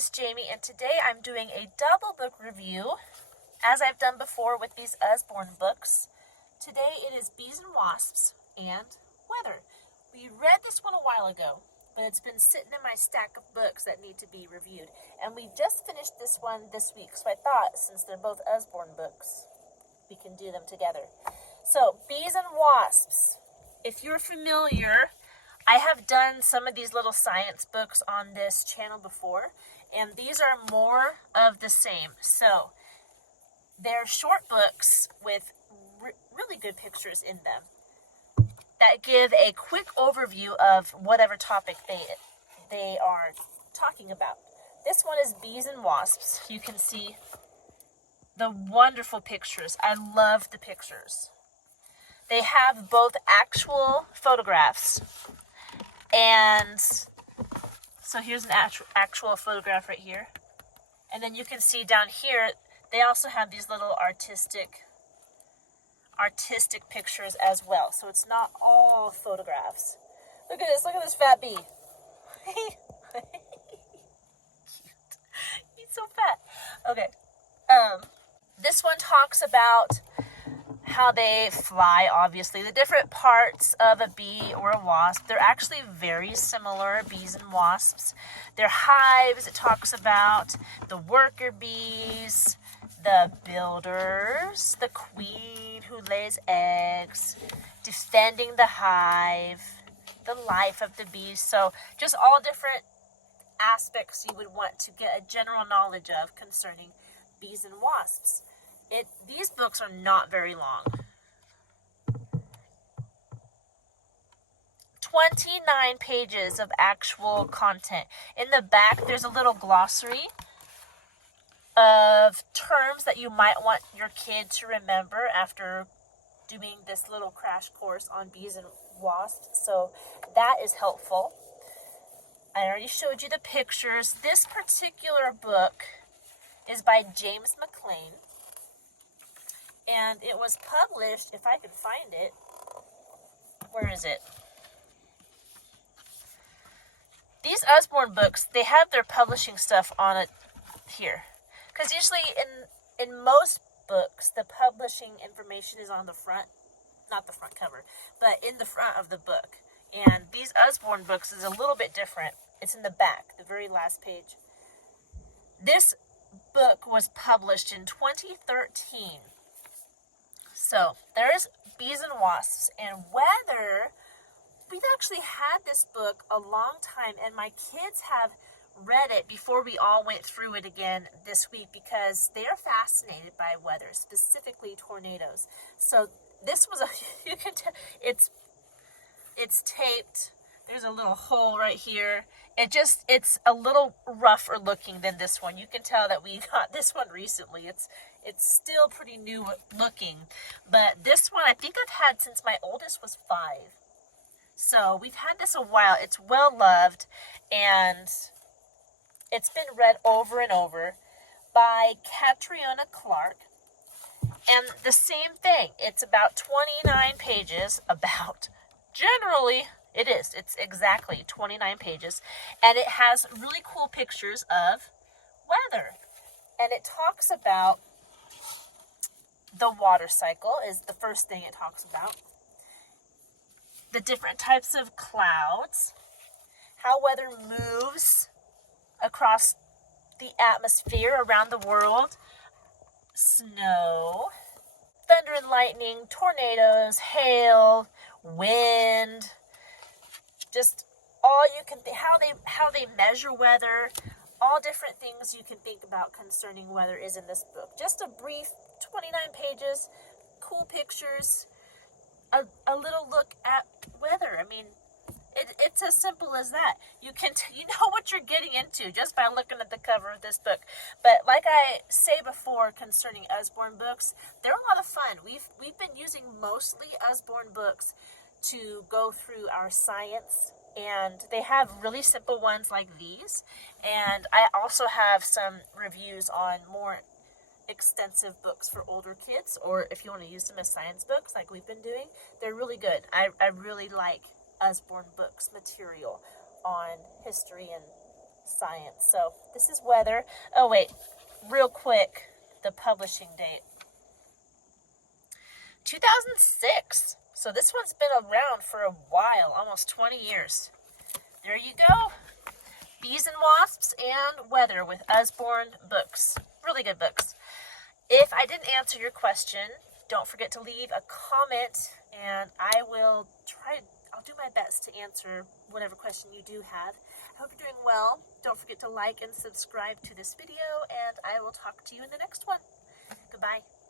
is Jamie, and today I'm doing a double book review, as I've done before with these Usborne books. Today it is Bees and Wasps and Weather. We read this one a while ago, but it's been sitting in my stack of books that need to be reviewed. And we just finished this one this week, so I thought, since they're both Usborne books, we can do them together. So, Bees and Wasps. If you're familiar, I have done some of these little science books on this channel before, and these are more of the same. So, they're short books with really good pictures in them that give a quick overview of whatever topic they are talking about. This one is Bees and Wasps. You can see the wonderful pictures. I love the pictures. They have both actual photographs, and so here's an actual photograph right here. And then you can see down here, they also have these little artistic pictures as well. So it's not all photographs. Look at this fat bee. Cute. He's so fat. Okay. This one talks about how they fly, obviously. The different parts of a bee or a wasp, they're actually very similar, bees and wasps. Their hives, it talks about the worker bees, the builders, the queen who lays eggs, defending the hive, the life of the bees. So just all different aspects you would want to get a general knowledge of concerning bees and wasps. These books are not very long. 29 pages of actual content. In the back, there's a little glossary of terms that you might want your kid to remember after doing this little crash course on bees and wasps. So that is helpful. I already showed you the pictures. This particular book is by James McLean, and it was published, if I can find it, where is it? These Usborne books, they have their publishing stuff on it here. Because usually in most books, the publishing information is on the front, not the front cover, but in the front of the book. And these Usborne books is a little bit different. It's in the back, the very last page. This book was published in 2013. So, there's Bees and Wasps and Weather. We've actually had this book a long time, and my kids have read it before we all went through it again this week because they're fascinated by weather, specifically tornadoes. So this was you can tell it's taped. There's a little hole right here. It's a little rougher looking than this one. You can tell that we got this one recently. It's still pretty new looking, but this one I think I've had since my oldest was 5. So we've had this a while. It's well loved, and it's been read over and over by Catriona Clark. And the same thing. It's about 29 pages about, generally, it's exactly 29 pages. And it has really cool pictures of weather. And it talks about the water cycle is the first thing it talks about. The different types of clouds, how weather moves across the atmosphere around the world, snow, thunder and lightning, tornadoes, hail, wind, just all you can how they measure weather, all different things you can think about concerning weather is in this book. Just a brief 29 pages, cool pictures, a little look at weather. I mean, it's as simple as that. You know what you're getting into just by looking at the cover of this book. But like I say before concerning Usborne books, they're a lot of fun. We've been using mostly Usborne books to go through our science, and they have really simple ones like these. And I also have some reviews on more extensive books for older kids, or if you want to use them as science books like we've been doing. They're really good. I really like Usborne books material on history and science. So this is weather. Oh wait, real quick, the publishing date. 2006. So this one's been around for a while, almost 20 years. There you go. Bees and Wasps and Weather with Usborne books. Really good books. If I didn't answer your question, don't forget to leave a comment and I'll do my best to answer whatever question you do have. I hope you're doing well. Don't forget to like and subscribe to this video and I will talk to you in the next one. Goodbye.